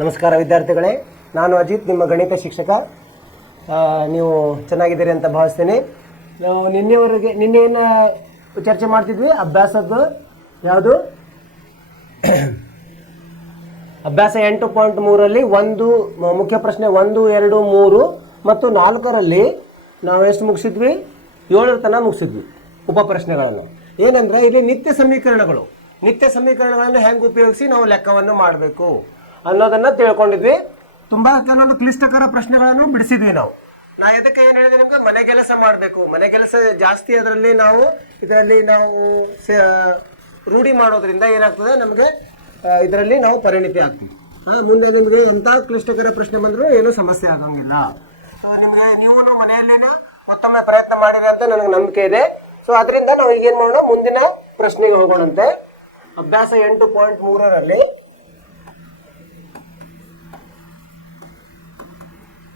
ನಮಸ್ಕಾರ ವಿದ್ಯಾರ್ಥಿಗಳೇ, ನಾನು ಅಜಿತ್, ನಿಮ್ಮ ಗಣಿತ ಶಿಕ್ಷಕ. ನೀವು ಚೆನ್ನಾಗಿದ್ದೀರಿ ಅಂತ ಭಾವಿಸ್ತೀನಿ. ನಾವು ನಿನ್ನೆ ಏನು ಚರ್ಚೆ ಮಾಡ್ತಿದ್ವಿ? ಅಭ್ಯಾಸದ್ದು ಯಾವುದು? ಅಭ್ಯಾಸ 8.3ರಲ್ಲಿ ಒಂದು ಮುಖ್ಯ ಪ್ರಶ್ನೆ 1, 2, 3 ಮತ್ತು 4ರಲ್ಲಿ ನಾವು ಎಷ್ಟು ಮುಗಿಸಿದ್ವಿ? 7 ತನಕ ಮುಗಿಸಿದ್ವಿ ಉಪ ಪ್ರಶ್ನೆಗಳನ್ನು. ಏನಂದರೆ ಇಲ್ಲಿ ನಿತ್ಯ ಸಮೀಕರಣಗಳನ್ನು ಹೆಂಗೆ ಉಪಯೋಗಿಸಿ ನಾವು ಲೆಕ್ಕವನ್ನು ಮಾಡಬೇಕು ಅನ್ನೋದನ್ನು ತಿಳ್ಕೊಂಡಿದ್ವಿ. ತುಂಬ ಕೆಲವೊಂದು ಕ್ಲಿಷ್ಟಕರ ಪ್ರಶ್ನೆಗಳನ್ನು ಬಿಡಿಸಿದ್ವಿ ನಾವು. ಇದಕ್ಕೆ ಏನು ಹೇಳಿದೆ ನಿಮ್ಗೆ? ಮನೆಗೆಲಸ ಮಾಡಬೇಕು. ಮನೆಗೆಲಸ ಜಾಸ್ತಿ ಇದರಲ್ಲಿ ನಾವು ರೂಢಿ ಮಾಡೋದ್ರಿಂದ ಏನಾಗ್ತದೆ, ನಮಗೆ ಇದರಲ್ಲಿ ನಾವು ಪರಿಣಿತಿ ಆಗ್ತೀವಿ. ಮುಂದೆ ನಿಮಗೆ ಎಂಥ ಕ್ಲಿಷ್ಟಕರ ಪ್ರಶ್ನೆ ಬಂದರೂ ಏನೂ ಸಮಸ್ಯೆ ಆಗಂಗಿಲ್ಲ. ನೀವು ಮನೆಯಲ್ಲಿನ ಉತ್ತಮ ಪ್ರಯತ್ನ ಮಾಡಿರಿ ಅಂತ ನನಗೆ ನಂಬಿಕೆ ಇದೆ. ಸೊ ಅದರಿಂದ ನಾವು ಈಗೇನು ಮಾಡೋಣ, ಮುಂದಿನ ಪ್ರಶ್ನೆಗೆ ಹೋಗೋಣಂತೆ. ಅಭ್ಯಾಸ 8.3ರಲ್ಲಿ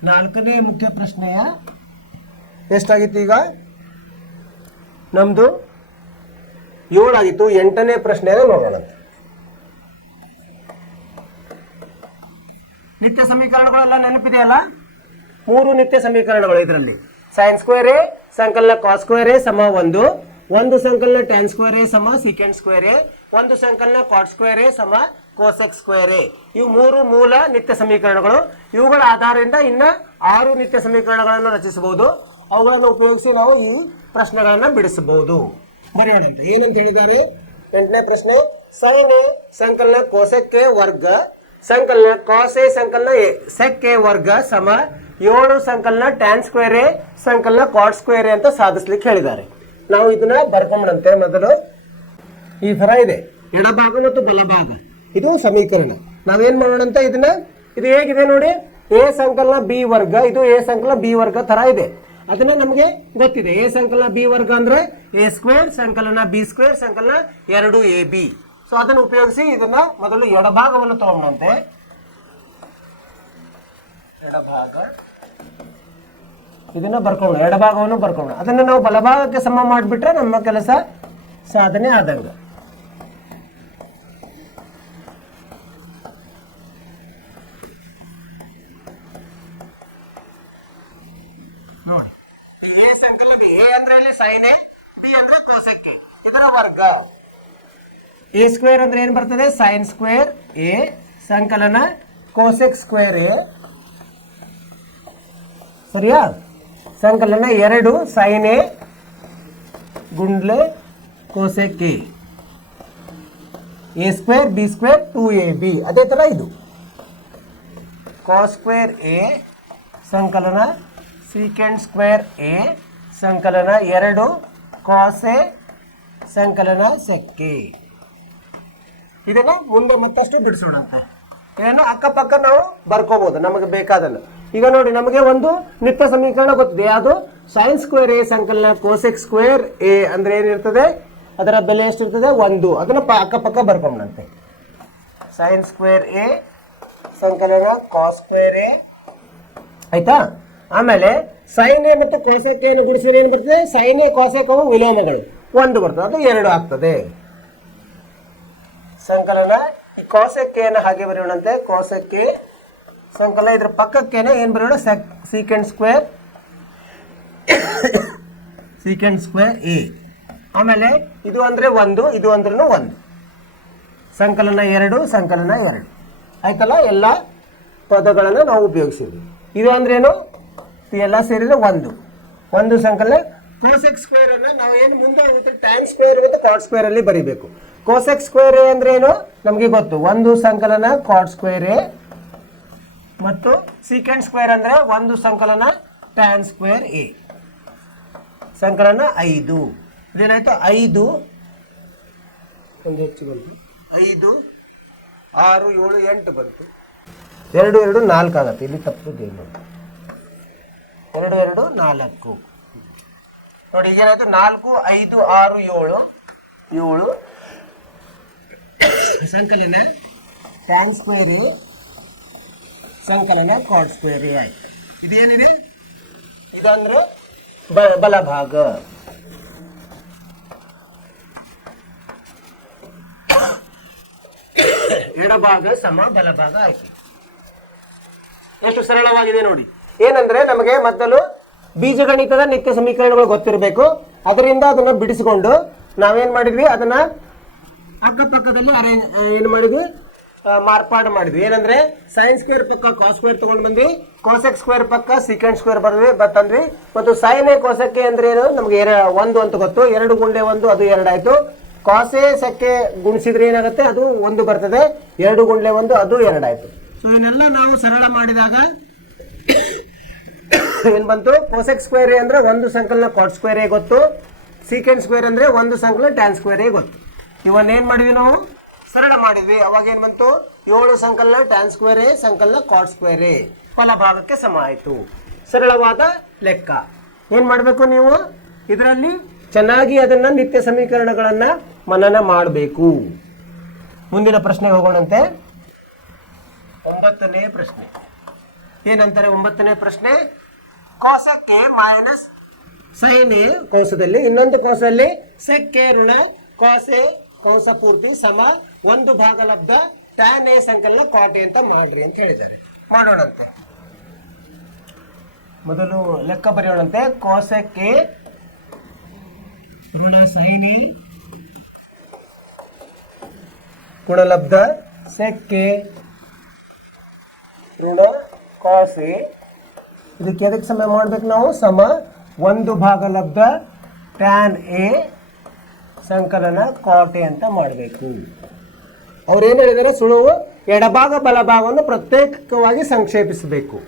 4ನೇ ಮುಖ್ಯ ಪ್ರಶ್ನೆಯ ಎಷ್ಟಾಗಿತ್ತು? ಈಗ ನಮ್ದು 7 ಆಗಿತ್ತು. 8ನೇ ಪ್ರಶ್ನೆಯನ್ನು ನೋಡೋಣಂತೆ. ನಿತ್ಯ ಸಮೀಕರಣಗಳೆಲ್ಲ ನೆನಪಿದೆಯಲ್ಲ? 3 ನಿತ್ಯ ಸಮೀಕರಣಗಳು ಇದರಲ್ಲಿ. sin ಸ್ಕ್ವೇರ್ ಎ ಸಂಕಲನ cos ಸ್ಕ್ವೇರ್ ಎ ಸಮ 1, ಒಂದು ಸಂಕಲನ tan ಸ್ಕ್ವೇರ್ ಎ ಸಮ secant ಸ್ಕ್ವೇರ್ ಎ, ಒಂದು ಸಂಕಲನ cot ಸ್ಕ್ವೇರ್ ಎ ಸಮ cosec ಸ್ಕ್ವೇರ್ ಎ. ಇವು 3 ಮೂಲ ನಿತ್ಯ ಸಮೀಕರಣಗಳು. ಇವುಗಳ ಆಧಾರದಿಂದ ಇನ್ನ 6 ನಿತ್ಯ ಸಮೀಕರಣಗಳನ್ನು ರಚಿಸಬಹುದು. ಅವುಗಳನ್ನು ಉಪಯೋಗಿಸಿ ನಾವು ಈ ಪ್ರಶ್ನೆಗಳನ್ನು ಬಿಡಿಸಬಹುದು. ಬರೆಯೋಣ ಅಂತ ಏನಂತ ಹೇಳಿದ್ದಾರೆ? 8ನೇ ಪ್ರಶ್ನೆ, sin ಎ ಸಂಕಲನ cosec ಎ ವರ್ಗ ಸಂಕಲನ cos ಎ ಸಂಕಲನ sec ಎ ವರ್ಗ ಸಮ 7 ಸಂಕಲನ tan ಸ್ಕ್ವೇರ್ ಎ ಸಂಕಲನ cot ಸ್ಕ್ವೇರ್ ಎ ಅಂತ ಸಾಧಿಸ್ಲಿಕ್ಕೆ ಹೇಳಿದ್ದಾರೆ. ನಾವು ಇದನ್ನ ಬರ್ಕೊಂಡಂತೆ ಮೊದಲು ಈ ತರ ಇದೆ, ಎಡಭಾಗ ಮತ್ತು ಬಲಭಾಗ. ಇದು ಸಮೀಕರಣ. ನಾವೇನ್ ಮಾಡೋಣಂತ ಇದು ಹೇಗಿದೆ ನೋಡಿ, ಎ ಸಂಕಲನ ಬಿ ವರ್ಗ, ಇದು ಎ ಸಂಕಲನ ಬಿ ವರ್ಗ ತರ ಇದೆ. ಅದನ್ನ ನಮಗೆ ಗೊತ್ತಿದೆ. ಎ ಸಂಕಲನ ಬಿ ವರ್ಗ ಅಂದ್ರೆ ಎ ಸ್ಕ್ವೇರ್ ಸಂಕಲನ ಬಿ ಸ್ಕ್ವೇರ್ ಸಂಕಲನ 2ab. ಸೊ ಅದನ್ನು ಉಪಯೋಗಿಸಿ ಇದನ್ನ ಮೊದಲು ಎಡಭಾಗವನ್ನು ತಗೊಂಡಂತೆ, ಎಡಭಾಗ ಇದನ್ನ ಬರ್ಕೊಂಡು ಎಡಭಾಗವನ್ನು ಬರ್ಕೊಂಡು ಅದನ್ನ ನಾವು ಬಲಭಾಗಕ್ಕೆ ಸಮ ಮಾಡಿಬಿಟ್ರೆ ನಮ್ಮ ಕೆಲಸ ಸಾಧನೆ ಆದಂಗ. ನೋಡಿ, ಎ ಸಂಕಲನ ಬಿ, ಎ ಅಂದ್ರೆ ಇಲ್ಲಿ sin ಎ, ಬಿ ಅಂದ್ರೆ cosec ಎ, ಇದರ ವರ್ಗ. ಎ ಸ್ಕ್ವೇರ್ ಅಂದ್ರೆ ಏನ್ ಬರ್ತದೆ? sin ಸ್ಕ್ವೇರ್ ಎ ಸಂಕಲನ cosec ಸ್ಕ್ವೇರ್ ಎ, ಸರಿಯಾ? ಸಂಕಲನ 2 sin ಎ ಗುಂಡ್ಲೆ cosec A, B square B square 2ab. ಅದೇ ತರ ಇದು cos ಸ್ಕ್ವೇರ್ ಎ ಸಂಕಲನ secant ಸ್ಕ್ವೇರ್ ಎ ಸಂಕಲನ 2 cos ಎ ಸಂಕಲನ sec ಎ. ಇದನ್ನ ಮುಂದೆ ಮತ್ತಷ್ಟು ಬಿಡಿಸೋಣ ಅಂತ. ಏನು ಅಕ್ಕಪಕ್ಕ ನಾವು ಬರ್ಕೋಬಹುದು ನಮಗೆ ಬೇಕಾದನ್ನು. ಈಗ ನೋಡಿ, ನಮಗೆ ಒಂದು ನಿತ್ಯ ಸಮೀಕರಣ ಗೊತ್ತಿದೆ. ಯಾವುದು? sin ಸ್ಕ್ವೇರ್ ಎ ಸಂಕಲನ cosec ಸ್ಕ್ವೇರ್ ಎ ಅಂದ್ರೆ ಏನಿರ್ತದೆ? ಅದರ ಬೆಲೆ ಎಷ್ಟಿರ್ತದೆ? 1. ಅದನ್ನ ಅಕ್ಕಪಕ್ಕ ಬರ್ಕೊಂಡಂತೆ. sin ಸ್ಕ್ವೇರ್ ಎ ಸಂಕಲನ cos ಸ್ಕ್ವೇರ್ ಎ ಆಯ್ತಾ? ಆಮೇಲೆ sin ಎ ಮತ್ತು cosec ಎ ಗುಣಿಸಿದ್ರೆ ಏನು ಬರ್ತದೆ? sin ಎ cosec ಅವು ವಿಲೋಮಗಳು, 1 ಬರ್ತದೆ, ಅದು 2 ಆಗ್ತದೆ. ಸಂಕಲನ ಈ cosec ಎನ ಹಾಗೆ ಬರೆಯೋಣಂತೆ. cosec ಎ ಸಂಕಲನ ಇದ್ರ ಪಕ್ಕಕ್ಕೇನೆ ಏನ್ ಬರೆಯೋಣ? secant square A. ಆಮೇಲೆ ಇದು ಅಂದ್ರೆ 1, ಇದು ಅಂದ್ರೂ 1. ಸಂಕಲನ 2 ಸಂಕಲನ 2 ಆಯ್ತಲ್ಲ? ಎಲ್ಲ ಪದಗಳನ್ನು ನಾವು ಉಪಯೋಗಿಸಿದ್ವಿ. ಇದು ಅಂದ್ರೇನು? ಎಲ್ಲ ಸೇರಿದ್ರೆ 1 ಸಂಕಲನ. cosec ಸ್ಕ್ವೇರ್ ಅನ್ನ ನಾವು ಏನು ಮುಂದೆ ಹೋಗುತ್ತೆ tan ಸ್ಕ್ವೇರ್ ಮತ್ತು cot ಸ್ಕ್ವೇರ್ ಅಲ್ಲಿ ಬರಿಬೇಕು. cosec ಸ್ಕ್ವೇರ್ ಎ ಅಂದ್ರೆ ಏನು ನಮಗೆ ಗೊತ್ತು, 1 ಸಂಕಲನ cot ಸ್ಕ್ವೇರ್ ಎ ಮತ್ತು secant ಸ್ಕ್ವೇರ್ ಅಂದ್ರೆ 1 ಸಂಕಲನ tan ಸ್ಕ್ವೇರ್ ಎ ಸಂಕಲನ 5. ಇದೇನಾಯ್ತು? 5 ಒಂದು ಹೆಚ್ಚು ಬಂತು, 5 6 7 8 ಬಂತು. 2 2 4 ಆಗತ್ತೆ. ಇಲ್ಲಿ ತಪ್ಪಿದೆ, 2 2 4 ನೋಡಿ. ಈಗೇನಾಯ್ತು? 4 5 6 7 ಸಂಕಲನ tan ಸ್ಕ್ವೇರ್ ಎ ಸಂಕಲನ cot ಸ್ಕ್ವೇರ್ ಎ ಆಯ್ತು. ಇದೇನಿದೆ? ಇದಂದ್ರೆ ಬಲಭಾಗ. ಎಡಭಾಗ ಸಮ ಬಲಭಾಗ ಆಯ್ತು. ಎಷ್ಟು ಸರಳವಾಗಿದೆ ನೋಡಿ. ಏನಂದ್ರೆ ನಮಗೆ ಮೊದಲು ಬೀಜಗಣಿತದ ನಿತ್ಯ ಸಮೀಕರಣಗಳು ಗೊತ್ತಿರಬೇಕು. ಅದರಿಂದ ಅದನ್ನ ಬಿಡಿಸಿಕೊಂಡು ನಾವೇನ್ ಮಾಡಿದ್ವಿ, ಅದನ್ನ ಅಕ್ಕಪಕ್ಕದಲ್ಲಿ ಏನ್ ಮಾಡಿದ್ವಿ, ಮಾರ್ಪಾಡು ಮಾಡಿದ್ವಿ. ಏನಂದ್ರೆ ಸೈನ್ ಸ್ಕ್ವೇರ್ ಪಕ್ಕ ಕಾಸ್ ಸ್ಕ್ವೇರ್ ತಗೊಂಡ್ ಬಂದ್ವಿ, ಕೋಸೆಕ್ ಸ್ಕ್ವೇರ್ ಪಕ್ಕ ಸೀಕೆಂಡ್ ಸ್ಕ್ವೇರ್ ತಂದ್ವಿ. ಮತ್ತು ಸೈನ್ ಎ ಕೋಸಕ್ಕೆ ಅಂದ್ರೆ ಏನು ನಮ್ಗೆ 1 ಅಂತ ಗೊತ್ತು. 2 ಗುಂಡೆ 1 ಅದು 2 ಆಯ್ತು. ಕಾಸೆ ಸೆಕ್ಕೆ ಗುಣಿಸಿದ್ರೆ ಏನಾಗುತ್ತೆ, ಅದು 1 ಬರ್ತದೆ. 2 ಗುಂಡೆ 1 ಅದು 2 ಆಯ್ತು. ಸೊ ಇವನ್ನೆಲ್ಲ ನಾವು ಸರಳ ಮಾಡಿದಾಗ ಏನ್ ಬಂತು, ಕೋಸೆಕ್ ಸ್ಕ್ವೇರ್ ಅಂದ್ರೆ 1 ಸಂಕಲನ ಕಾಟ್ ಸ್ಕ್ವೇರ್ ಗೊತ್ತು, ಸೀಕೆಂಡ್ ಸ್ಕ್ವೇರ್ ಅಂದ್ರೆ 1 ಸಂಕಲನ ಟ್ಯಾನ್ ಸ್ಕ್ವೇರ್ ಗೊತ್ತು. ಇವನ್ನೇನ್ ಮಾಡಿದ್ವಿ ನಾವು, ಸರಳ ಮಾಡಿದ್ವಿ. ಅವಾಗ ಏನ್ ಬಂತು, 7 ಸಂಕಲನ ಟ್ಯಾನ್ ಸ್ಕ್ವೇರ್ ಸಂಕಲನ ಕಾಟ್ ಸ್ಕ್ವೇರ್ ಫಲಭಾಗಕ್ಕೆ ಸಮ ಆಯ್ತು. ಸರಳವಾದ ಲೆಕ್ಕ. ಏನ್ ಮಾಡ್ಬೇಕು ನೀವು, ಇದರಲ್ಲಿ ಚೆನ್ನಾಗಿ ಅದನ್ನ ನಿತ್ಯ ಸಮೀಕರಣಗಳನ್ನ ಮನನ ಮಾಡಬೇಕು. ಮುಂದಿನ ಪ್ರಶ್ನೆಗೆ ಹೋಗೋಣಂತೆ. 9ನೇ ಪ್ರಶ್ನೆ ಏನಂತಾರೆ, 9ನೇ ಪ್ರಶ್ನೆ, ಕೋಸಕ್ಕೆ ಮೈನಸ್ ಸೈನ್ ಎ ಕೌಸದಲ್ಲಿ, ಇನ್ನೊಂದು ಕೌಸದಲ್ಲಿ ಸೆಕ್ಕೆ ಋಣ ಕಾಸೆ ಕೌಸ ಪೂರ್ತಿ ಸಮ 1 ಭಾಗ ಲಬ್ಧ ಟ್ಯಾನ್ ಎ ಸಂಕಲನ ಕಾಟ್ ಎ ಅಂತ ಮಾಡ್ರಿ ಅಂತ ಹೇಳಿದ್ದಾರೆ. ಮಾಡೋಣಂತೆ. ಮೊದಲು ಲೆಕ್ಕ ಬರೆಯೋಣಂತೆ. ಕೋಸಕ್ಕೆ ಋಣ ಸೈನ್ ಎ ಗುಣಲಬ್ಧ ಸೆಕ್ಕೆ ಋಣ ಕಾಸ್ ಎ. ಇದಕ್ಕೆ ಎದಕ್ಕೆ ಸಮ ಮಾಡ್ಬೇಕು ನಾವು, ಸಮ 1 ಭಾಗ ಲಬ್ಧ ಟ್ಯಾನ್ ಎ ಸಂಕಲನ ಕಾಟ್ ಎ ಅಂತ ಮಾಡಬೇಕು. ಅವ್ರು ಏನು ಹೇಳಿದ್ದಾರೆ, ಸುಳುವು ಎಡಭಾಗ ಬಲಭಾಗವನ್ನು ಪ್ರತ್ಯೇಕವಾಗಿ ಸಂಕ್ಷೇಪಿಸಬೇಕು.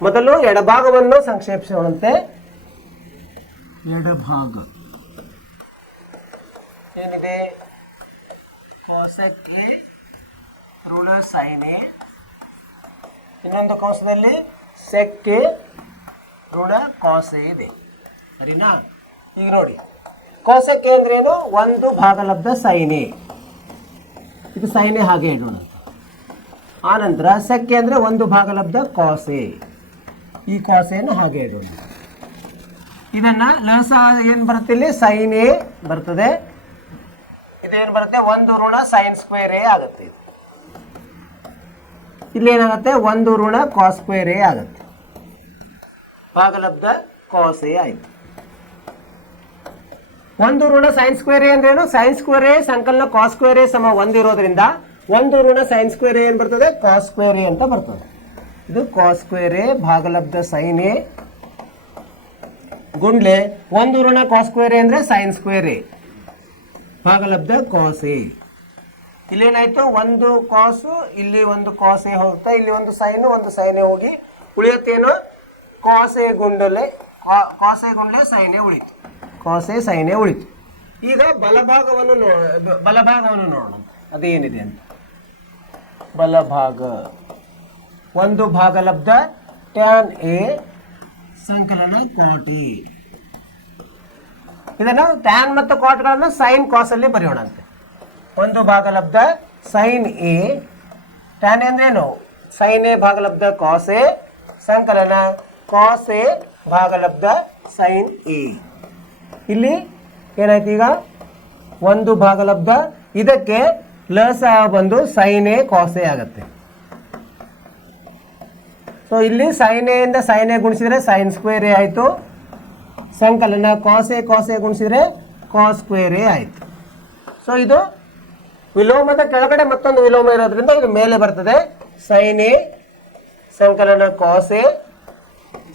ಮೊದಲು ಎಡಭಾಗವನ್ನು ಸಂಕ್ಷೇಪಿಸೋಣಂತೆ. ಎಡಭಾಗ ಏನಿದೆ, ಕೋಸಕ್ಕೆ ಋಣ ಸೈನ್ ಎ, ಇನ್ನೊಂದು ಕೋಸದಲ್ಲಿ ಸೆಕ್ಕೆ ಋಣ ಕಾಸ್ ಎ ಇದೆ. ಸರಿನಾ? ಈಗ ನೋಡಿ, ಕೋಸಕ್ಕೆ ಅಂದ್ರೆ ಏನು, 1 ಭಾಗ ಲಬ್ಧ ಸೈನ್ ಎ, ಇದು ಸೈನ್ ಎ ಹಾಗೆ ಇಡೋಣ. ಆ ನಂತರ ಸೆಕ್ಕೆ ಅಂದ್ರೆ 1 ಭಾಗ ಲಬ್ಧ ಕಾಸ್ ಎ, ಈ ಕಾಸ್ ಎನ್ನು ಹಾಗೆ ಇಡೋಣ. ಇದನ್ನ ಲಸ ಏನ್ ಬರುತ್ತೆ, ಇಲ್ಲಿ ಸೈನ್ ಎ ಬರ್ತದೆ. ಇದೇನು ಬರುತ್ತೆ, 1 ಋಣ ಸೈನ್ ಸ್ಕ್ವೇರ್ ಎ ಆಗುತ್ತೆ. ಇಲ್ಲಿ ಏನಾಗುತ್ತೆ, 1 ಋಣ ಕಾಸ್ ಸ್ಕ್ವೇರ್ ಎ ಆಗುತ್ತೆ. ಭಾಗಲಬ್ಧ ಕಾಸ್ ಎ ಆಯ್ತು. 1 ಋಣ ಸೈನ್ ಸ್ಕ್ವೇರ್ ಎ ಅಂದ್ರೇನು, ಸೈನ್ ಸ್ಕ್ವೇರ್ ಎ ಸಂಕಲನ ಕಾಸ್ ಸ್ಕ್ವೇರ್ ಎ ಸಮ 1 ಇರೋದ್ರಿಂದ 1 ಋಣ ಸೈನ್ ಸ್ಕ್ವೇರ್ ಎ ಏನ್ ಬರ್ತದೆ, ಕಾಸ್ ಸ್ಕ್ವೇರ್ ಎ ಅಂತ ಬರ್ತದೆ. ಇದು ಕಾಸ್ ಸ್ಕ್ವೇರ್ ಎ ಭಾಗಲಬ್ಧ ಸೈನ್ ಎ ಗುಂಡ್ಲೆ 1 ಋಣ ಕಾಸ್ ಸ್ಕ್ವೇರ್ ಎ ಅಂದ್ರೆ ಸೈನ್ ಸ್ಕ್ವೇರ್ ಎ ಭಾಗಲಬ್ಧ ಕಾಸ್ ಎ. ಇಲ್ಲೇನಾಯ್ತು, 1 ಕಾಸು, ಇಲ್ಲಿ 1 ಕಾಸ್ ಎ ಹೋಗ್ತಾ, ಇಲ್ಲಿ ಒಂದು ಸೈನ್ ಎ ಹೋಗಿ ಉಳಿಯುತ್ತೇನು, ಕಾಸ್ ಎ ಗುಂಡಲೆ ಸೈನ್ ಎ ಉಳಿತು, ಕಾಸ್ ಎ ಸೈನ್ ಎ ಉಳಿತು. ಈಗ ಬಲಭಾಗವನ್ನು ನೋಡೋಣ, ಅದೇನಿದೆ ಅಂತ. ಬಲಭಾಗ 1 ಭಾಗ ಲಬ್ಧ ಟ್ಯಾನ್ ಎ ಸಂಕಲನ ಕಾಟ್ ಎ. ಇದನ್ನು ಟ್ಯಾನ್ ಮತ್ತು ಕಾಟ್ಗಳನ್ನು ಸೈನ್ ಕಾಸ್ ಅಲ್ಲಿ ಬರೆಯೋಣಂತೆ. 1 ಭಾಗ ಲಬ್ಧ ಸೈನ್ ಎ, ಟ್ಯಾನ್ ಅಂದ್ರೇನು, ಸೈನ್ ಎ ಭಾಗಲಬ್ಧ ಕಾಸ್ ಎ ಸಂಕಲನ ಕಾಸ್ ಎ ಭಾಗಲಬ್ಧ ಸೈನ್ ಎ. ಇಲ್ಲಿ ಏನಾಯ್ತು, ಈಗ 1 ಭಾಗಲಬ್ಧ, ಇದಕ್ಕೆ ಲಸ ಬಂದು ಸೈನ್ ಎ ಕಾಸ್ ಎ ಆಗುತ್ತೆ. ಸೊ ಇಲ್ಲಿ ಸೈನ್ ಎ ಇಂದ ಸೈನ್ ಎ ಗುಣಿಸಿದ್ರೆ ಸೈನ್ ಸ್ಕ್ವೇರ್ ಎ ಆಯ್ತು, ಸಂಕಲನ ಕಾಸ್ ಎ ಗುಣಿಸಿದ್ರೆ ಕಾಸ್ ಸ್ಕ್ವೇರ್ ಎ ಆಯ್ತು. ಸೊ ಇದು ವಿಲೋಮದ ಕೆಳಗಡೆ ಮತ್ತೊಂದು ವಿಲೋಮ ಇರೋದ್ರಿಂದ ಇದು ಮೇಲೆ ಬರ್ತದೆ. ಸೈನ್ ಎ ಸಂಕಲನ cos A,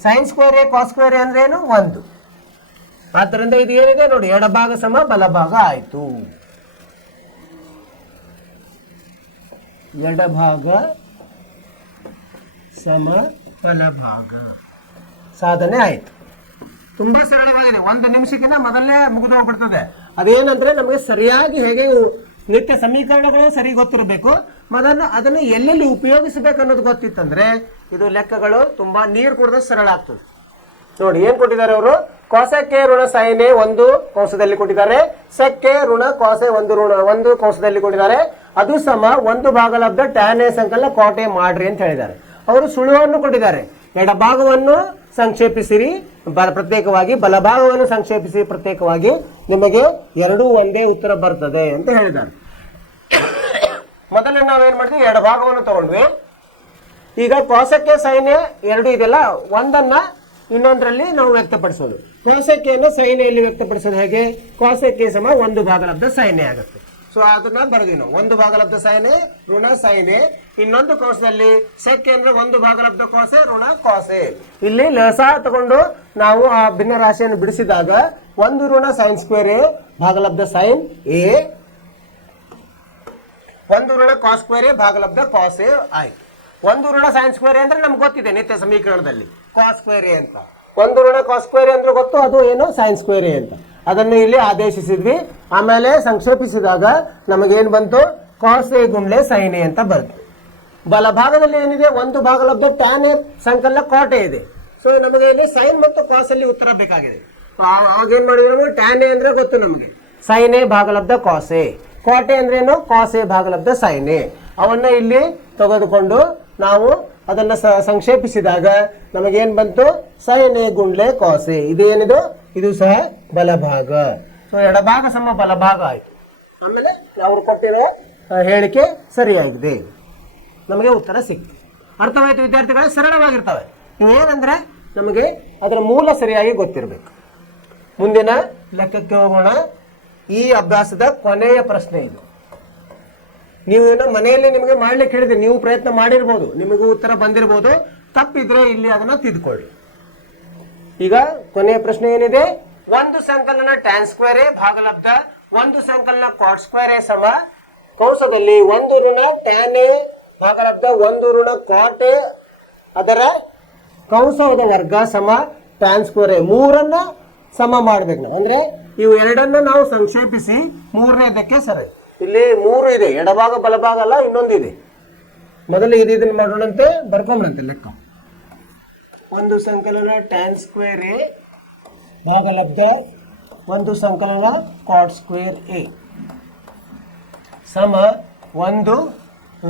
sine square A cos square A ಅಂದ್ರೆ ಏನು, 1. ಆದ್ದರಿಂದ ಇದು ಏನಿದೆ ನೋಡಿ, ಎಡಭಾಗ ಸಮ ಬಲಭಾಗ ಆಯ್ತು. ಎಡಭಾಗ ಸಮ ಬಲಭಾಗ ಸಾಧನೆ ಆಯ್ತು. ತುಂಬಾ ಸರಳವಾಗಿದೆ, 1 ನಿಮಿಷಕ್ಕಿಂತ ಮೊದಲೇ ಮುಗಿದು ಹೋಗ್ಬಿಡ್ತದೆ. ಅದೇನಂದ್ರೆ ನಮಗೆ ಸರಿಯಾಗಿ ಹೇಗೆ ನಿತ್ಯ ಸಮೀಕರಣಗಳು ಸರಿ ಗೊತ್ತಿರಬೇಕು, ಅದನ್ನು ಎಲ್ಲೆಲ್ಲಿ ಉಪಯೋಗಿಸಬೇಕು ಅನ್ನೋದು ಗೊತ್ತಿತ್ತಂದ್ರೆ ಇದು ಲೆಕ್ಕಗಳು ತುಂಬಾ ನೀರು ಕುಡಿದ ಸರಳ ಆಗ್ತದೆ. ನೋಡಿ ಏನ್ ಕೊಟ್ಟಿದ್ದಾರೆ ಅವರು, ಕೋಸಕ್ಕೆ ಋಣ ಸೈನ್ ಎ 1 ಕೌಸದಲ್ಲಿ ಕೊಟ್ಟಿದ್ದಾರೆ, ಸೆಕ್ಕೆ ಋಣ ಕಾಸ್ ಎ 1 ಕೌಸದಲ್ಲಿ ಕೊಟ್ಟಿದ್ದಾರೆ. ಅದು ಸಮ 1 ಭಾಗಲಬ್ಧ ಟ್ಯಾನ್ ಎ ಸಂಕಲನ ಕಾಟ್ ಎ ಮಾಡ್ರಿ ಅಂತ ಹೇಳಿದ್ದಾರೆ. ಅವರು ಸುಳುವನ್ನು ಕೊಟ್ಟಿದ್ದಾರೆ, ಎಡಭಾಗವನ್ನು ಸಂಕ್ಷೇಪಿಸಿರಿ ಪ್ರತ್ಯೇಕವಾಗಿ, ಬಲಭಾಗವನ್ನು ಸಂಕ್ಷೇಪಿಸಿ ಪ್ರತ್ಯೇಕವಾಗಿ, ನಿಮಗೆ 2 ಒಂದೇ ಉತ್ತರ ಬರ್ತದೆ ಅಂತ ಹೇಳಿದ್ದಾರೆ. ಮೊದಲೇ ನಾವೇನ್ ಮಾಡಿದ್ವಿ, ಎಡಭಾಗವನ್ನು ತಗೊಂಡ್ವಿ, ಈಗ ಕಾಸಕ್ಕೆ ಸೈನೆ ಎರಡು ಇದೆಯಲ್ಲ, ಒಂದನ್ನ ಇನ್ನೊಂದರಲ್ಲಿ ನಾವು ವ್ಯಕ್ತಪಡಿಸೋದು. ಕಾಸಕ್ಕೆಯನ್ನು ಸೈನೆಯಲ್ಲಿ ವ್ಯಕ್ತಪಡಿಸೋದು ಹೇಗೆ? ಕಾಸಕ್ಕೆ ಸಮ ಒಂದು ಭಾಗಲಬ್ಧ ಸೈನೆ ಆಗುತ್ತೆ. ಸೊ ಅದನ್ನ ಬರೆದ್ವಿ ನಾವು. ಒಂದು ಭಾಗಲಬ್ಧ ಸೈನೆ ಋಣ ಸೈನೆ. ಇನ್ನೊಂದು ಕೋಶದಲ್ಲಿ ಸೆಕ್ಕೆ ಅಂದ್ರೆ ಒಂದು ಭಾಗಲಬ್ಧ ಕೋಸೆ ಋಣ ಕೋಸೆ. ಇಲ್ಲಿ ಲಸ ತಗೊಂಡು ನಾವು ಆ ಭಿನ್ನ ರಾಶಿಯನ್ನು ಬಿಡಿಸಿದಾಗ ಒಂದು ಋಣ ಸೈನ್ ಸ್ಕ್ವೇರ್ ಎ ಭಾಗಲಬ್ಧ ಸೈನ್ ಎ, ಒಂದು ಋಣ ಕಾಸ್ ಸ್ಕ್ವೇರ್ ಎ ಭಾಗಲಬ್ಧ ಕಾಸ್ ಎ ಆಯ್ತು. ಒಂದು ಋಣ ಸೈನ್ ಸ್ಕ್ವೇರ್ ಅಂದ್ರೆ ನಮ್ಗೆ ಗೊತ್ತಿದೆ ನಿತ್ಯ ಸಮೀಕರಣದಲ್ಲಿ ಕಾಸ್ ಸ್ಕ್ವೇರ್ ಎ ಅಂತ. ಒಂದು ಋಣ ಕಾಸ್ ಸ್ಕ್ವೇರ್ ಅಂದ್ರೆ ಗೊತ್ತು, ಅದು ಏನು ಸೈನ್ ಸ್ಕ್ವೇರ್ ಎ ಅಂತ. ಅದನ್ನು ಇಲ್ಲಿ ಆದೇಶಿಸಿದ್ವಿ. ಆಮೇಲೆ ಸಂಕ್ಷೇಪಿಸಿದಾಗ ನಮಗೇನು ಬಂತು? ಕಾಸ್ ಎ ಗುಂಡ್ಲೆ ಸೈನ್ ಎ ಅಂತ ಬಂತು. ಬಲಭಾಗದಲ್ಲಿ ಏನಿದೆ? ಒಂದು ಭಾಗಲಬ್ಧ ಟ್ಯಾನ್ ಎ ಸಂಕಲನ ಕಾಟ್ ಎ ಇದೆ. ಸೊ ನಮಗೆ ಇಲ್ಲಿ ಸೈನ್ ಮತ್ತು ಕಾಸ್ ಅಲ್ಲಿ ಉತ್ತರ ಬೇಕಾಗಿದೆ. ಆಗೇನ್ ಮಾಡಿದ್ರು? ಟ್ಯಾನ್ ಎ ಅಂದ್ರೆ ಗೊತ್ತು ನಮಗೆ, ಸೈನ್ ಎ ಭಾಗಲಬ್ಧ ಕಾಸ್ ಎ. ಕಾಟ್ ಎ ಅಂದ್ರೆ ಏನು? ಕಾಸ್ ಎ ಭಾಗಲಬ್ಧ ಸೈನ್ ಎ. ಅವನ್ನ ಇಲ್ಲಿ ತೆಗೆದುಕೊಂಡು ನಾವು ಅದನ್ನ ಸಂಕ್ಷೇಪಿಸಿದಾಗ ನಮಗೇನ್ ಬಂತು? ಸೈನ್ ಎ ಗುಂಡ್ಲೆ ಕಾಸ್ ಎ. ಇದೇನಿದು? ಇದು ಸಹ ಬಲಭಾಗ. ಸೊ ಎಡಭಾಗ ಸಮ ಬಲಭಾಗ ಆಯ್ತು. ಆಮೇಲೆ ಅವ್ರು ಕೊಟ್ಟಿರೋ ಹೇಳಿಕೆ ಸರಿಯಾಗಿದೆ, ನಮಗೆ ಉತ್ತರ ಸಿಕ್ತು. ಅರ್ಥವಾಯ್ತು ವಿದ್ಯಾರ್ಥಿಗಳು? ಸರಳವಾಗಿರ್ತವೆ. ಏನಂದ್ರೆ ನಮಗೆ ಅದರ ಮೂಲ ಸರಿಯಾಗಿ ಗೊತ್ತಿರಬೇಕು. ಮುಂದಿನ ಲೆಕ್ಕಕ್ಕೆ ಹೋಗೋಣ. ಈ ಅಭ್ಯಾಸದ ಕೊನೆಯ ಪ್ರಶ್ನೆ ಇದು. ನೀವು ಏನೋ ಮನೆಯಲ್ಲಿ ನಿಮಗೆ ಮಾಡ್ಲಿಕ್ಕೆ ಹೇಳಿದ್ರೆ ನೀವು ಪ್ರಯತ್ನ ಮಾಡಿರ್ಬೋದು, ನಿಮಗೂ ಉತ್ತರ ಬಂದಿರಬಹುದು. ತಪ್ಪಿದ್ರೆ ಇಲ್ಲಿ ಅದನ್ನ ತಿದ್ಕೊಳ್ಳಿ. ಈಗ ಕೊನೆಯ ಪ್ರಶ್ನೆ ಏನಿದೆ? ಒಂದು ಸಂಕಲನ ಟ್ಯಾನ್ ಸ್ಕ್ವೇರ್ ಎ ಭಾಗಲಬ್ಧ ಒಂದು ಸಂಕಲನ ಕಾಟ್ ಸ್ಕ್ವೇರ್ ಎ ಸಮ ಕೌಸದಲ್ಲಿ ಒಂದು ಋಣ ಟ್ಯಾನ್ ಎ ಭಾಗಲಬ್ಧ ಒಂದು ಋಣ ಕಾಟ್ ಎ ಅದರ ಕೌಸದ ವರ್ಗ ಸಮ ಟ್ಯಾನ್ ಸ್ಕ್ವೇರ್ ಎ. ಮೂರನ್ನ ಸಮ ಮಾಡ್ಬೇಕು ನಾವು. ಅಂದ್ರೆ ಇವು ಎರಡನ್ನ ನಾವು ಸಂಕ್ಷೇಪಿಸಿ ಮೂರನೇದಕ್ಕೆ ಸರಿ. ಇಲ್ಲಿ ಮೂರು ಇದೆ, ಎಡಭಾಗ ಬಲಭಾಗ ಅಲ್ಲ, ಇನ್ನೊಂದಿದೆ. ಮೊದಲು ಇದನ್ನ ಮಾಡೋಣಂತೆ, ಬರ್ಕೊಂಬಂತೆ ಲೆಕ್ಕ. ಒಂದು ಸಂಕಲನ ಟ್ಯಾನ್ ಸ್ಕ್ವೇರ್ ಎ ಭಾಗಲಬ್ಧ ಒಂದು ಸಂಕಲನ ಕಾಟ್ ಸ್ಕ್ವೇರ್ ಎ ಸಮ ಒಂದು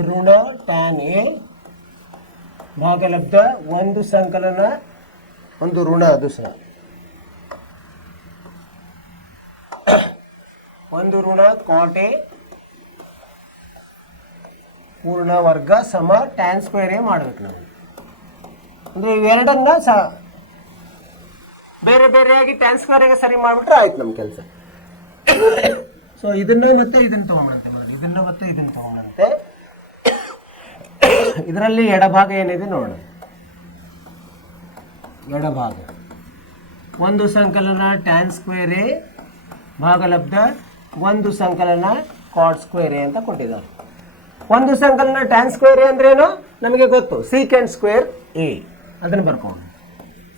ಋಣ ಟ್ಯಾನ್ ಎ ಭಾಗಲಬ್ಧ ಒಂದು ಸಂಕಲನ ಒಂದು ಋಣ ಅದು ಸಹ ಒಂದು ಋಣ ಕಾಟ್ ಎ ಪೂರ್ಣ ವರ್ಗ ಸಮ ಟ್ಯಾನ್ ಸ್ಕ್ವೇರ್ ಎ ಮಾಡ್ಬೇಕು ನಾವು. ಅಂದ್ರೆ ಇವೆರಡನ್ನ ಬೇರೆ ಬೇರೆಯಾಗಿ ಟ್ಯಾನ್ ಸ್ಕ್ವೇರ್ ಗೆ ಸರಿ ಮಾಡ್ಬಿಟ್ರೆ ಆಯ್ತು ನಮ್ಮ ಕೆಲಸ. ಸೊ ಇದನ್ನ ಮತ್ತೆ ಇದನ್ನ ತಗೊಂಡಂತೆ, ಇದನ್ನ ಮತ್ತೆ ಇದನ್ನ ತಗೊಂಡಂತೆ. ಇದರಲ್ಲಿ ಎಡಭಾಗ ಏನಿದೆ ನೋಡೋಣ. ಎಡಭಾಗ ಒಂದು ಸಂಕಲನ ಟ್ಯಾನ್ ಸ್ಕ್ವೇರ್ ಎ ಭಾಗಲಬ್ಧ ಒಂದು ಸಂಕಲನ ಕಾಟ್ ಸ್ಕ್ವೇರ್ ಎ ಅಂತ ಕೊಟ್ಟಿದ್ದಾರೆ. ಒಂದು ಸಂಕಲನ ಟ್ಯಾನ್ ಸ್ಕ್ವೇರ್ ಎ ಅಂದ್ರೇನು ನಮಗೆ ಗೊತ್ತು, ಸೀಕೆಂಡ್ ಸ್ಕ್ವೇರ್ ಎ. ಅದನ್ನು ಬರ್ಕೊಂಡು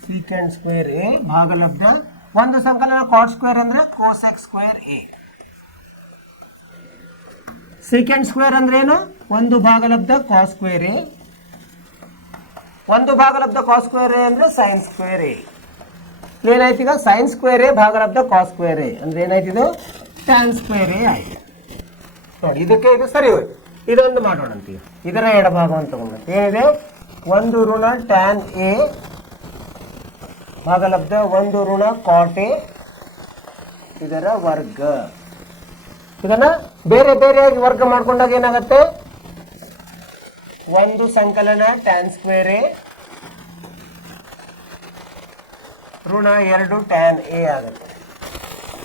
ಸೀಕೆಂಡ್ ಸ್ಕ್ವೇರ್ ಎ ಭಾಗಲಬ್ಧ ಒಂದು ಸಂಕಲನ ಕಾಟ್ ಸ್ಕ್ವೇರ್ ಅಂದ್ರೆ cosec square A. Secant square ಅಂದ್ರೆ ಏನು? ಒಂದು ಭಾಗಲಬ್ಧ ಕಾಸ್ ಸ್ಕ್ವೇರ್ ಎ. ಒಂದು ಭಾಗಲಬ್ಧ ಕಾಸ್ ಸ್ಕ್ವೇರ್ ಎ ಅಂದ್ರೆ ಸೈನ್ ಸ್ಕ್ವೇರ್ ಎ. ಏನಾಯ್ತು ಈಗ? ಸೈನ್ ಸ್ಕ್ವೇರ್ ಎ ಭಾಗಲಬ್ಧ ಕಾಸ್ ಸ್ಕ್ವೇರ್ ಎ ಅಂದ್ರೆ ಏನಾಯ್ತು? ಇದು ಟ್ಯಾನ್ ಸ್ಕ್ವೇರ್ ಎ ಆಯ್ತು. ನೋಡಿ ಇದಕ್ಕೆ ಇದು ಸರಿ ಹೋಯ್ತು. ಇದೊಂದು ಮಾಡೋಣ ಅಂತೀವಿ. ಇದರ ಎಡಭಾಗವನ್ನು ತಗೊಂಡು ಏನಿದೆ? ಒಂದು ಋಣ ಟ್ಯಾನ್ ಎ ಭಾಗಲಬ್ಧ ಒಂದು ಋಣ ಕಾಟ್ ಎ ಇದರ ವರ್ಗ. ಇದನ್ನ ಬೇರೆ ಬೇರೆಯಾಗಿ ವರ್ಗ ಮಾಡ್ಕೊಂಡಾಗ ಏನಾಗುತ್ತೆ? ಒಂದು ಸಂಕಲನ ಟ್ಯಾನ್ ಸ್ಕ್ವೇರ್ ಎ ಋಣ ಎರಡು ಟ್ಯಾನ್ ಎ ಆಗುತ್ತೆ.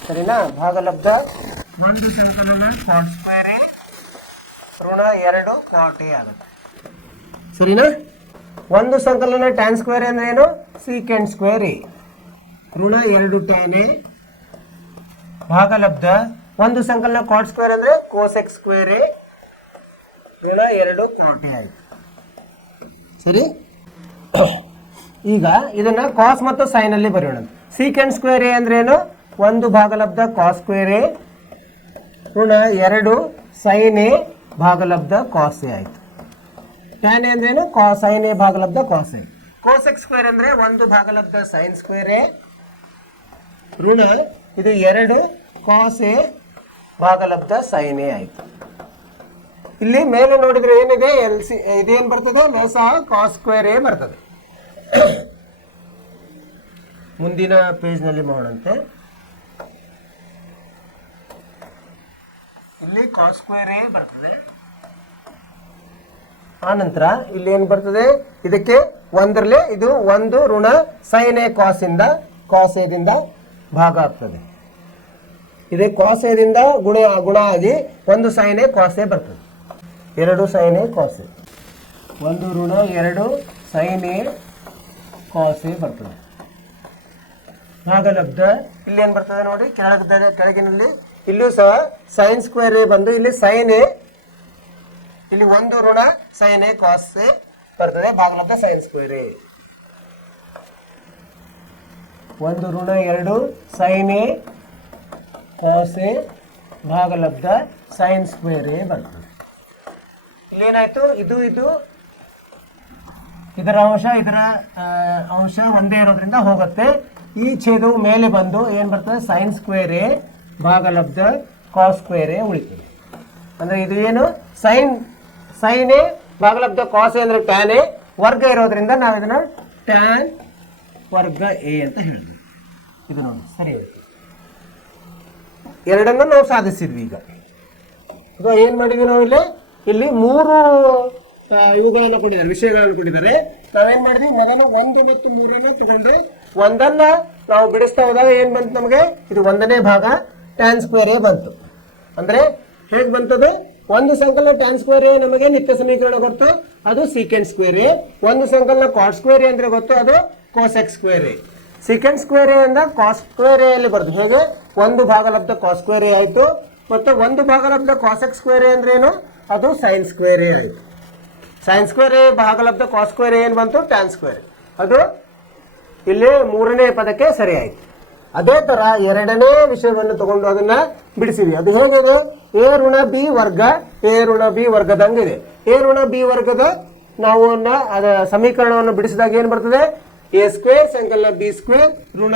ಸರಿನಾ? ಭಾಗಲಬ್ಧ ಒಂದು ಸಂಕಲನ ಕಾಟ್ ಸ್ಕ್ವೇರ್ ಎ ಋಣ ಎರಡು ಕಾಟ್ ಎ ಆಗುತ್ತೆ. ಸರಿನಾ? ಒಂದು ಸಂಕಲನ ಟ್ಯಾನ್ ಸ್ಕ್ವೇರ್ ಅಂದ್ರೆ ಏನು? ಸೀಕೆಂಡ್ ಸ್ಕ್ವೇರ್ ಎ ಋಣ ಎರಡು ಟ್ಯಾನ್ ಎ ಭಾಗಲಬ್ಧ ಒಂದು ಸಂಕಲನ ಕಾಟ್ ಸ್ಕ್ವೇರ್ ಅಂದ್ರೆ ಕೋಸೆಕ್ ಸ್ಕ್ವೇರ್ ಎ ಋಣ ಎರಡು ಕಾಟ್ ಎ ಆಯ್ತು. ಸರಿ, ಈಗ ಇದನ್ನ ಕಾಸ್ ಮತ್ತು ಸೈನ್ ಅಲ್ಲಿ ಬರೆಯೋಣ. ಸೀಕೆಂಡ್ ಸ್ಕ್ವೇರ್ ಎ ಅಂದ್ರೆ ಏನು? ಒಂದು ಭಾಗಲಬ್ಧ ಕಾಸ್ ಸ್ಕ್ವೇರ್ ಎ ಋಣ ಎರಡು ಸೈನ್ ಎ ಭಾಗಲಬ್ಧ ಕಾಸ್ ಎ ಆಯ್ತು. ಟ್ಯಾನ್ ಎ ಅಂದ್ರೇನು? ಸೈನ್ ಎ ಭಾಗಲಬ್ಧ ಕಾಸ್ ಎ. ಕೋಸೆಕ್ ಸ್ಕ್ವೇರ್ ಅಂದ್ರೆ ಒಂದು ಭಾಗಲಬ್ಧ ಸೈನ್ ಸ್ಕ್ವೇರ್ ಎ ಋಣ ಇದು ಎರಡು ಕಾಸ್ ಎ ಭಾಗಲಬ್ಧ ಸೈನ್ ಎ ಆಯ್ತು. ಇಲ್ಲಿ ಮೇಲೆ ನೋಡಿದ್ರೆ ಏನಿದೆ? ಇದೇನ್ ಬರ್ತದೆ? ಲೋಸ ಕಾಸ್ ಸ್ಕ್ವೇರ್ ಎ ಬರ್ತದೆ. ಮುಂದಿನ ಪೇಜ್ ನಲ್ಲಿ ಮಾಡೋಣಂತೆ. ಇಲ್ಲಿ ಕಾಸ್ ಸ್ಕ್ವೇರ್ ಎ ಬರ್ತದೆ, ಆ ನಂತರ ಇಲ್ಲಿ ಏನು ಬರ್ತದೆ, ಇದಕ್ಕೆ ಒಂದರಲ್ಲೇ ಇದು ಒಂದು ಋಣ sin A cos A ದಿಂದ ಭಾಗ ಆಗ್ತದೆ. ಇದೇ cos A ದಿಂದ ಗುಣ ಆಗಿ ಒಂದು sin A cos A ಬರ್ತದೆ. 2 sin A cos A, ಒಂದು ಋಣ 2 sin A cos A ಬರ್ತದೆ. ಭಾಗಲಬ್ಧ ಇಲ್ಲಿ ಏನು ಬರ್ತದೆ ನೋಡಿ, ಕೆಳಗಿನಲ್ಲಿ ಇಲ್ಲೂ ಸಹ sin ಸ್ಕ್ವೇರ್ A ಬಂದು ಇಲ್ಲಿ sin A, ಇಲ್ಲಿ ಒಂದು ಋಣ sin A cos A ಬರ್ತದೆ. ಭಾಗಲಬ್ಧ sin ಸ್ಕ್ವೇರ್ A, ಒಂದು ಋಣ 2 sin A cos A ಭಾಗಲಬ್ಧ sin square A ಬರ್ತದೆ. ಇಲ್ಲೇನಾಯ್ತು, ಇದು ಇದರ ಅಂಶ ಒಂದೇ ಇರೋದ್ರಿಂದ ಹೋಗುತ್ತೆ. ಈ ಛೇದವು ಮೇಲೆ ಬಂದು ಏನು ಬರ್ತದೆ, sin square A ಭಾಗಲಬ್ಧ cos square A ಉಳಿತದೆ. ಅಂದ್ರೆ ಇದು ಏನು, sin A ಭಾಗಲಬ್ಧ cos A ಅಂದ್ರೆ tan A, ವರ್ಗ ಇರೋದ್ರಿಂದ ನಾವು ಇದನ್ನ tan ವರ್ಗ A ಅಂತ ಹೇಳಿದ್ವಿ. ಇದು ನೋಡಿ ಸರಿ ಆಯ್ತು. ಎರಡನ್ನು ನಾವು ಸಾಧಿಸಿದ್ವಿ. ಈಗ ಏನ್ ಮಾಡಿದ್ವಿ ನಾವು, ಇಲ್ಲಿ 3 ಇವುಗಳನ್ನು ಕೊಟ್ಟಿದ್ದಾರೆ, ವಿಷಯಗಳನ್ನು ಕೊಟ್ಟಿದ್ದಾರೆ. ನಾವೇನ್ ಮಾಡಿದ್ವಿ, ಮೊದಲು 1 ಮತ್ತು 3 ತಗೊಂಡು ಒಂದನ್ನ ನಾವು ಬಿಡಿಸ್ತಾ ಹೋದಾಗ ಏನ್ ಬಂತು ನಮಗೆ, ಇದು 1ನೇ ಭಾಗ tan ಸ್ಕ್ವೇರ್ A ಬಂತು. ಅಂದ್ರೆ ಹೇಗೆ ಬಂತದು, ಒಂದು ಸಂಕಲನ tan ಸ್ಕ್ವೇರ್ A ನಮಗೆ ನಿತ್ಯ ಸಮೀಕರಣ ಗೊತ್ತು, ಅದು secant ಸ್ಕ್ವೇರ್ A. ಒಂದು ಸಂಕಲನ cot ಸ್ಕ್ವೇರ್ A ಅಂದ್ರೆ ಗೊತ್ತು, ಅದು cosec square A. secant square A ಇಂದ cos ಸ್ಕ್ವೇರ್ A ಅಲ್ಲಿ ಬರ್ತದೆ. ಹೇಗೆ, ಒಂದು ಭಾಗಲಬ್ಧ cos ಸ್ಕ್ವೇರ್ A ಆಯ್ತು, ಮತ್ತೆ ಒಂದು ಭಾಗಲಬ್ಧ cosec ಸ್ಕ್ವೇರ್ A ಅಂದ್ರೆ ಏನು, ಅದು sin ಸ್ಕ್ವೇರ್ A ಆಯ್ತು. sin square A ಭಾಗಲಬ್ಧ cos square A ಏನ್ ಬಂತು, tan ಸ್ಕ್ವೇರ್. ಅದು ಇಲ್ಲಿ 3ನೇ ಪದಕ್ಕೆ ಸರಿ ಆಯ್ತು. ಅದೇ ತರ 2ನೇ ವಿಷಯವನ್ನು ತಗೊಂಡು ಅದನ್ನ ಬಿಡಿಸಿದ್ವಿ. ಅದು ಹೇಗಿದೆ, A ಋಣ B ವರ್ಗ A ಋಣ B ವರ್ಗದಂಗಿದೆ. A ಋಣ B ವರ್ಗದ ನಾವು ಅದ ಸಮೀಕರಣವನ್ನು ಬಿಡಿಸಿದಾಗ ಏನ್ ಬರ್ತದೆ, A ಸ್ಕ್ವೇರ್ ಸಂಕಲನ B ಸ್ಕ್ವೇರ್ ಋಣ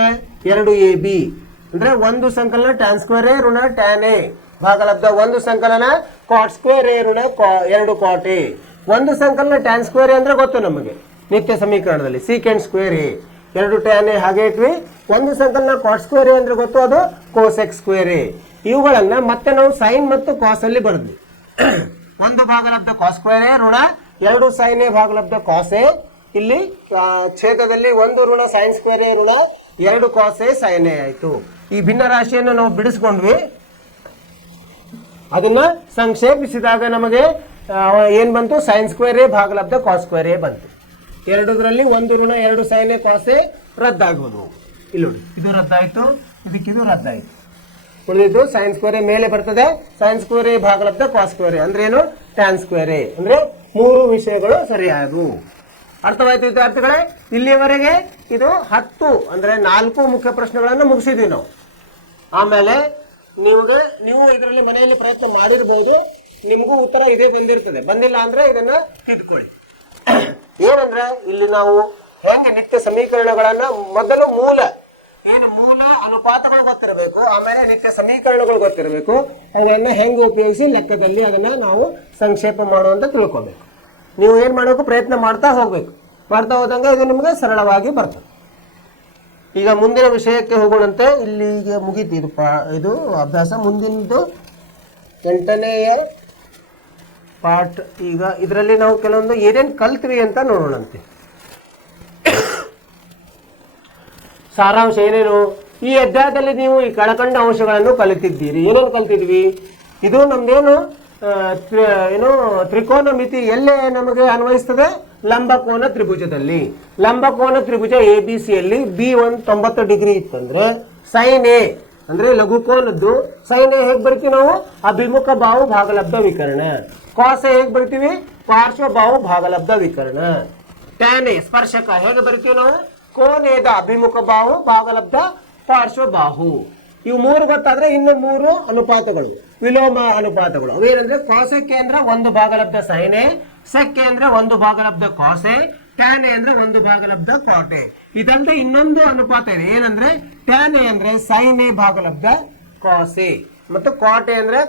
2AB ಅಂದ್ರೆ ಒಂದು ಸಂಕಲನ tan ಸ್ಕ್ವೇರ್ A ಋಣ tan A ಭಾಗಲಬ್ಧ ಒಂದು ಸಂಕಲನ cot ಸ್ಕ್ವೇರ್ A ಋಣ 2 cot A. ಒಂದು ಸಂಕಲನ tan ಸ್ಕ್ವೇರ್ A ಅಂದ್ರೆ ಗೊತ್ತು ನಮಗೆ ನಿತ್ಯ ಸಮೀಕರಣದಲ್ಲಿ secant square A, 2 tan A ಹಾಗೆ ಇಟ್ವಿ. ಒಂದು ಸಂಕಲನ cot ಸ್ಕ್ವೇರ್ A ಅಂದ್ರೆ ಗೊತ್ತು, ಅದು cosec ಸ್ಕ್ವೇರ್ A. ಇವುಗಳನ್ನ ಮತ್ತೆ ನಾವು sin ಮತ್ತು cos ಅಲ್ಲಿ ಬರೆದ್ವಿ. ಒಂದು ಭಾಗಲಬ್ಧ cos ಸ್ಕ್ವೇರ್ A ಋಣ 2 sin A ಭಾಗಲಬ್ಧ cos A. ಇಲ್ಲಿ ಛೇದದಲ್ಲಿ ಒಂದು ಋಣ sin ಸ್ಕ್ವೇರ್ A ಋಣ 2 cos A sin A ಆಯ್ತು. ಈ ಭಿನ್ನ ರಾಶಿಯನ್ನು ನಾವು ಬಿಡಿಸ್ಕೊಂಡ್ವಿ. ಅದನ್ನ ಸಂಕ್ಷೇಪಿಸಿದಾಗ ನಮಗೆ ಏನ್ ಬಂತು, sin square A ಭಾಗಲಬ್ಧ cos square A ಬಂತು. ಎರಡರಲ್ಲಿ ಒಂದು ಋಣ 2 sin A cos A ರದ್ದಾಗುವುದು. ಇಲ್ಲಿ ನೋಡಿ, ಇದು ರದ್ದಾಯ್ತು, ಇದಕ್ಕಿದು ರದ್ದಾಯ್ತು. ಉಳಿದಿದ್ದು sin ಸ್ಕ್ವೇರ್ A ಮೇಲೆ ಬರ್ತದೆ, sin square A ಭಾಗಲಬ್ಧ cos square A ಅಂದ್ರೆ ಏನು, tan ಸ್ಕ್ವೇರ್ A. ಅಂದ್ರೆ 3 ವಿಷಯಗಳು ಸರಿಯಾದವು. ಅರ್ಥವಾಯ್ತು ವಿದ್ಯಾರ್ಥಿಗಳೇ? ಇಲ್ಲಿಯವರೆಗೆ ಇದು 10 ಅಂದ್ರೆ 4 ಮುಖ್ಯ ಪ್ರಶ್ನೆಗಳನ್ನು ಮುಗಿಸಿದ್ವಿ ನಾವು. ಆಮೇಲೆ ನೀವು ಇದರಲ್ಲಿ ಮನೆಯಲ್ಲಿ ಪ್ರಯತ್ನ ಮಾಡಿರ್ಬೋದು, ನಿಮಗೂ ಉತ್ತರ ಇದೇ ಬಂದಿರ್ತದೆ. ಬಂದಿಲ್ಲ ಅಂದ್ರೆ ಇದನ್ನ ತಿದ್ಕೊಳ್ಳಿ. ಏನಂದ್ರೆ ಇಲ್ಲಿ ನಾವು ಹೆಂಗೆ ನಿತ್ಯ ಸಮೀಕರಣಗಳನ್ನ ಮೊದಲು ಮೂಲ ಅನುಪಾತಗಳು ಗೊತ್ತಿರಬೇಕು, ಆಮೇಲೆ ನಿತ್ಯ ಸಮೀಕರಣಗಳು ಗೊತ್ತಿರಬೇಕು. ಅವುಗಳನ್ನ ಹೆಂಗೆ ಉಪಯೋಗಿಸಿ ಲೆಕ್ಕದಲ್ಲಿ ಅದನ್ನ ನಾವು ಸಂಕ್ಷೇಪ ಮಾಡುವಂತ ತಿಳ್ಕೊಬೇಕು. ನೀವು ಏನ್ ಮಾಡಬೇಕು, ಪ್ರಯತ್ನ ಮಾಡ್ತಾ ಹೋಗ್ಬೇಕು. ಮಾಡ್ತಾ ಹೋದಂಗೆ ಇದು ನಿಮ್ಗೆ ಸರಳವಾಗಿ ಬರ್ತದೆ. ಈಗ ಮುಂದಿನ ವಿಷಯಕ್ಕೆ ಹೋಗೋಣಂತೆ. ಇಲ್ಲಿಗೆ ಮುಗೀತು ಇದು ಅಭ್ಯಾಸ. ಮುಂದಿನದು 8ನೇಯ ಪಾರ್ಟ್. ಈಗ ಇದರಲ್ಲಿ ನಾವು ಕೆಲವೊಂದು ಏನೇನು ಕಲ್ತ್ವಿ ಅಂತ ನೋಡೋಣಂತೆ. ಸಾರಾಂಶ ಏನೇನು, ಈ ಅಧ್ಯಾಯದಲ್ಲಿ ನೀವು ಈ ಕೆಳಕಂಡ ಅಂಶಗಳನ್ನು ಕಲಿತಿದ್ದೀರಿ. ಏನೇನು ಕಲ್ತಿದ್ವಿ, ಇದು ನಮ್ದೇನು ತ್ರಿಕೋನ ಮಿತಿ ಎಲ್ಲೇ ನಮಗೆ ಅನ್ವಯಿಸ್ತದೆ, ಲಂಬಕೋನ ತ್ರಿಭುಜದಲ್ಲಿ. ಲಂಬಕೋನ ತ್ರಿಭುಜ ABC ಯಲ್ಲಿ B1 90 ಡಿಗ್ರಿ ಇತ್ತಂದ್ರೆ sin A ಅಂದ್ರೆ ಲಘುಕೋನದ್ದು sin A ಹೇಗೆ ಬರ್ತೀವಿ ನಾವು, ಅಭಿಮುಖ ಬಾಹು ಭಾಗಲಬ್ಧ ವಿಕರ್ಣ. cos A ಹೇಗೆ ಬರ್ತೀವಿ, ಪಾರ್ಶ್ವ ಬಾಹು ಭಾಗಲಬ್ಧ ವಿಕರ್ಣ. tan A ಸ್ಪರ್ಶಕ ಹೇಗೆ ಬರ್ತೀವಿ ನಾವು, ಕೋನೇದ ಅಭಿಮುಖ ಬಾಹು ಭಾಗಲಬ್ಧ ಪಾರ್ಶ್ವ ಬಾಹು. ಇವು 3 ಗೊತ್ತಾದ್ರೆ ಇನ್ನು 3 ಅನುಪಾತಗಳು, ವಿಲೋಮ ಅನುಪಾತಗಳು. ಅವೇನಂದ್ರೆ cosec ಅಂದ್ರೆ 1 ಭಾಗಲಬ್ಧ sin A, sec ಅಂದ್ರೆ 1 ಭಾಗಲಬ್ಧ cos A, tan A ಅಂದ್ರೆ 1 ಭಾಗಲಬ್ಧ cot A. ಇದಲ್ಲದೆ ಇನ್ನೊಂದು ಅನುಪಾತ ಇದೆ, ಏನಂದ್ರೆ tan A ಅಂದ್ರೆ sin A ಭಾಗಲಬ್ಧ cos A ಮತ್ತು cot A ಅಂದ್ರೆ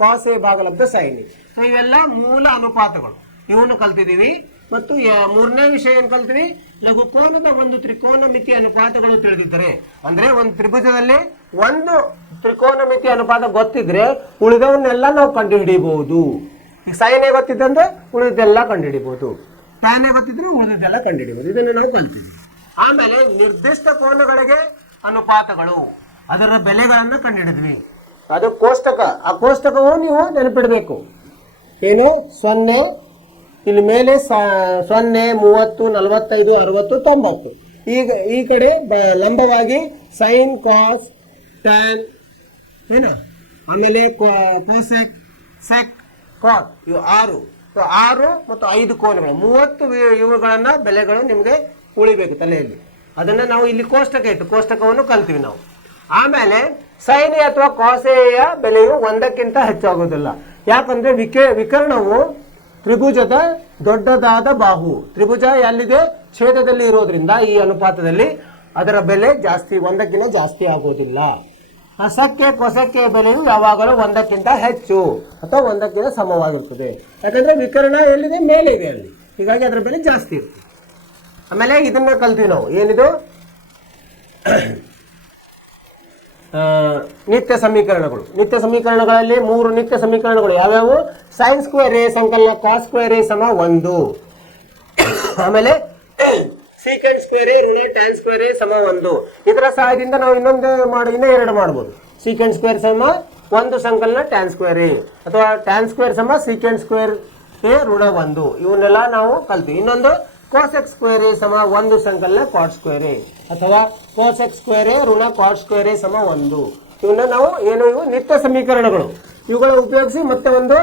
cos A ಭಾಗಲಬ್ಧ sin A. So ಇವೆಲ್ಲ ಮೂಲ ಅನುಪಾತಗಳು, ಇವನ್ನು ಕಲ್ತಿದೀವಿ. ಮತ್ತು 3ನೇ ವಿಷಯ ಏನ್ ಕಲ್ತೀವಿ, ಲಘುಕೋನದ ಒಂದು ತ್ರಿಕೋನ ಮಿತಿ ಅನುಪಾತಗಳು ತಿಳಿದಿದ್ದರೆ, ಅಂದ್ರೆ ಒಂದು ತ್ರಿಭುಜದಲ್ಲಿ ಒಂದು ತ್ರಿಕೋನ ಮಿತಿ ಅನುಪಾತ ಗೊತ್ತಿದ್ರೆ ಉಳಿದವನ್ನೆಲ್ಲ ನಾವು ಕಂಡು ಹಿಡಿಯಬಹುದು. ಸೈನ್ ಗೊತ್ತಿದ್ದಂದ್ರೆ ಉಳಿದೆಲ್ಲ ಕಂಡುಹಿಡಿಬಹುದು, ಟ್ಯಾನ್ ಗೊತ್ತಿದ್ರೆ ಉಳಿದೆಲ್ಲ ಕಂಡುಹಿಡಿಬಹುದು. ಇದನ್ನು ನಾವು ಕಲ್ತೀವಿ. ಆಮೇಲೆ ನಿರ್ದಿಷ್ಟ ಕೋನಗಳಿಗೆ ಅನುಪಾತಗಳು, ಅದರ ಬೆಲೆಗಳನ್ನು ಕಂಡುಹಿಡಿದ್ವಿ. ಅದು ಕೋಷ್ಟಕ, ಆ ಕೋಷ್ಟಕವು ನೀವು ನೆನಪಿಡಬೇಕು. ಏನು 0 ಇಲ್ಲಿ ಮೇಲೆ 0, 30, 45, 60, 90. ಈಗ ಈ ಕಡೆ ಲಂಬವಾಗಿ ಸೈನ್, ಕಾಸ್, ಟ್ಯಾನ್ ಏನ, ಆಮೇಲೆ ಕೋಸೆಕ್, ಸೆಕ್, ಕಾಟ್, ಇವು 6 ಮತ್ತು 5 ಕೋನಗಳು 30 ಇವುಗಳನ್ನ ಬೆಲೆಗಳು ನಿಮಗೆ ಉಳಿಬೇಕು ತಲೆಯಲ್ಲಿ. ಅದನ್ನ ನಾವು ಇಲ್ಲಿ ಕೋಷ್ಟಕ ಇಟ್ಟು ಕೋಷ್ಟಕವನ್ನು ಕಲ್ತೀವಿ ನಾವು. ಆಮೇಲೆ ಸೈನ್ ಅಥವಾ ಕಾಸೆಯ ಬೆಲೆಯು 1ಕ್ಕಿಂತ ಹೆಚ್ಚಾಗುವುದಿಲ್ಲ. ಯಾಕಂದ್ರೆ ವಿಕರ್ಣವು ತ್ರಿಭುಜದ ದೊಡ್ಡದಾದ ಬಾಹು, ತ್ರಿಭುಜ ಎಲ್ಲಿದೆ ಛೇದದಲ್ಲಿ ಇರೋದ್ರಿಂದ ಈ ಅನುಪಾತದಲ್ಲಿ ಅದರ ಬೆಲೆ ಜಾಸ್ತಿ 1ಕ್ಕಿಂತ ಜಾಸ್ತಿ ಆಗುವುದಿಲ್ಲ. ಹಸಕ್ಕೆ ಕೊಸಕ್ಕೆ ಬೆಲೆಯು ಯಾವಾಗಲೂ 1ಕ್ಕಿಂತ ಹೆಚ್ಚು ಅಥವಾ 1ಕ್ಕಿಂತ ಸಮವಾಗಿರ್ತದೆ. ಯಾಕಂದ್ರೆ ವಿಕರ್ಣ ಎಲ್ಲಿದೆ ಮೇಲೆ ಇದೆ ಅಲ್ಲಿ, ಹೀಗಾಗಿ ಅದರ ಬೆಲೆ ಜಾಸ್ತಿ ಇರ್ತದೆ. ಆಮೇಲೆ ಇದನ್ನ ಕಲ್ತೀವಿ ನಾವು, ಏನಿದು ನಿತ್ಯ ಸಮೀಕರಣಗಳು. ನಿತ್ಯ ಸಮೀಕರಣಗಳಲ್ಲಿ 3 ನಿತ್ಯ ಸಮೀಕರಣಗಳು ಯಾವ್ಯಾವು? ಸೈನ್ ಸ್ಕ್ವೇರ್ ಎ ಸಂಕಲನ ಕಾಸ್ ಸ್ಕ್ವೇರ್ ಎ ಸಮ 1. ಆಮೇಲೆ ಸೀಕೆಂಡ್ ಸ್ಕ್ವೇರ್ ಎ ಋಣ ಟ್ಯಾನ್ ಸ್ಕ್ವೇರ್ ಎ ಸಮ 1. ಇದರ ಸಹಾಯದಿಂದ ನಾವು ಇನ್ನೂ 2 ಮಾಡ್ಬೋದು. ಸೀಕೆಂಡ್ ಸ್ಕ್ವೇರ್ ಸಮ 1 ಸಂಕಲನ ಟ್ಯಾನ್ ಸ್ಕ್ವೇರ್ ಎ, ಅಥವಾ ಟ್ಯಾನ್ ಸ್ಕ್ವೇರ್ ಸಮ ಸೀಕೆಂಡ್ ಸ್ಕ್ವೇರ್ ಎ ಋಣ 1. ಇವನ್ನೆಲ್ಲ ನಾವು ಕಲ್ತೀವಿ. ಇನ್ನೊಂದು ಕೋಸೆಕ್ ಸ್ಕ್ವೇರ್ ಎ ಸಮ 1 ಸಂಕಲನ ಕಾಟ್ ಸ್ಕ್ವೇರ್ ಎ, ಅಥವಾ ಕೋಸೆಕ್ ಸ್ಕ್ವೇರ್ ಎ ಋಣ ಕಾಟ್ ಸ್ಕ್ವೇರ್ ಎ ಸಮ 1. ಇವನ್ನ ನಾವು ಇವು ನಿತ್ಯ ಸಮೀಕರಣಗಳು. ಇವುಗಳ ಉಪಯೋಗಿಸಿ ಮತ್ತೆ ಒಂದು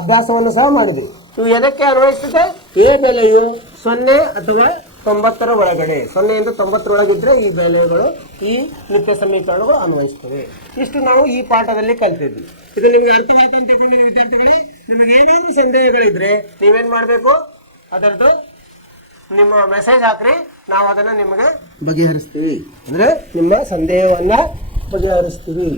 ಅಭ್ಯಾಸವನ್ನು ಸಹ ಮಾಡಿದ್ವಿ. ಇವು ಎದಕ್ಕೆ ಅನ್ವಯಿಸುತ್ತೆ? ಎ ಬೆಲೆಯು 0 ಅಥವಾ 90ರ ಒಳಗಡೆ, 0 ಇಂದ 90ರೊಳಗಿದ್ರೆ ಈ ಬೆಲೆಗಳು, ಈ ನಿತ್ಯ ಸಮೀಕರಣಗಳು ಅನ್ವಯಿಸ್ತವೆ. ಇಷ್ಟು ನಾವು ಈ ಪಾಠದಲ್ಲಿ ಕಲ್ತಿದ್ವಿ. ಇದು ನಿಮಗೆ ಅರ್ಥವಾಯ್ತು ಅಂತ ತಿಳ್ಕೊಂಡಿದ್ದೀವಿ ವಿದ್ಯಾರ್ಥಿಗಳೇ. ನಿಮಗೆ ಏನೇನು ಸಂದೇಹಗಳಿದ್ರೆ ನೀವೇನ್ ಮಾಡಬೇಕು, ಅದರದ್ದು ನಿಮ್ಮ ಮೆಸೇಜ್ ಹಾಕ್ರಿ, ನಾವು ಅದನ್ನ ನಿಮಗೆ ಬಗೆಹರಿಸ್ತೀವಿ. ಅಂದ್ರೆ ನಿಮ್ಮ ಸಂದೇಹವನ್ನ ಬಗೆಹರಿಸ್ತೀವಿ.